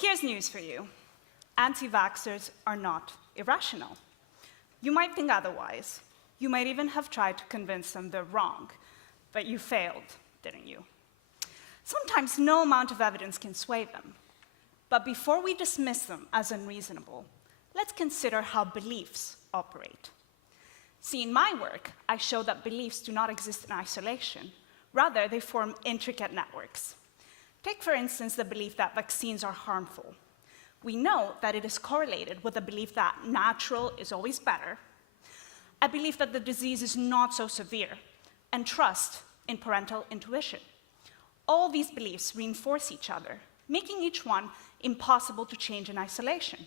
Here's news for you. Anti-vaxxers are not irrational. You might think otherwise. You might even have tried to convince them they're wrong, but you failed, didn't you? Sometimes no amount of evidence can sway them. But before we dismiss them as unreasonable, let's consider how beliefs operate. See, in my work, I show that beliefs do not exist in isolation. Rather, they form intricate networks. Take, for instance, the belief that vaccines are harmful. We know that it is correlated with the belief that natural is always better, a belief that the disease is not so severe, and trust in parental intuition. All these beliefs reinforce each other, making each one impossible to change in isolation.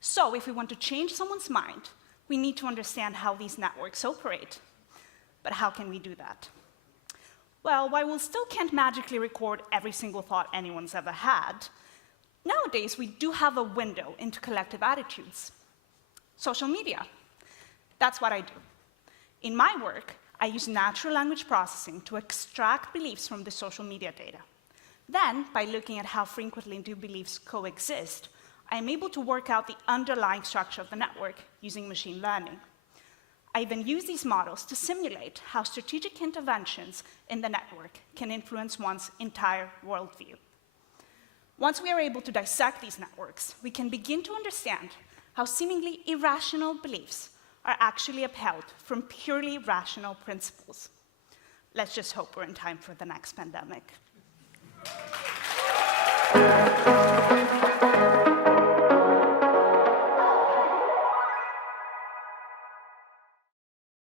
So, if we want to change someone's mind, we need to understand how these networks operate. But how can we do that? Well, while we still can't magically record every single thought anyone's ever had, nowadays we do have a window into collective attitudes. Social media. That's what I do. In my work, I use natural language processing to extract beliefs from the social media data. Then, by looking at how frequently do beliefs coexist, I am able to work out the underlying structure of the network using machine learning. I then use these models to simulate how strategic interventions in the network can influence one's entire worldview. Once we are able to dissect these networks, we can begin to understand how seemingly irrational beliefs are actually upheld from purely rational principles. Let's just hope we're in time for the next pandemic.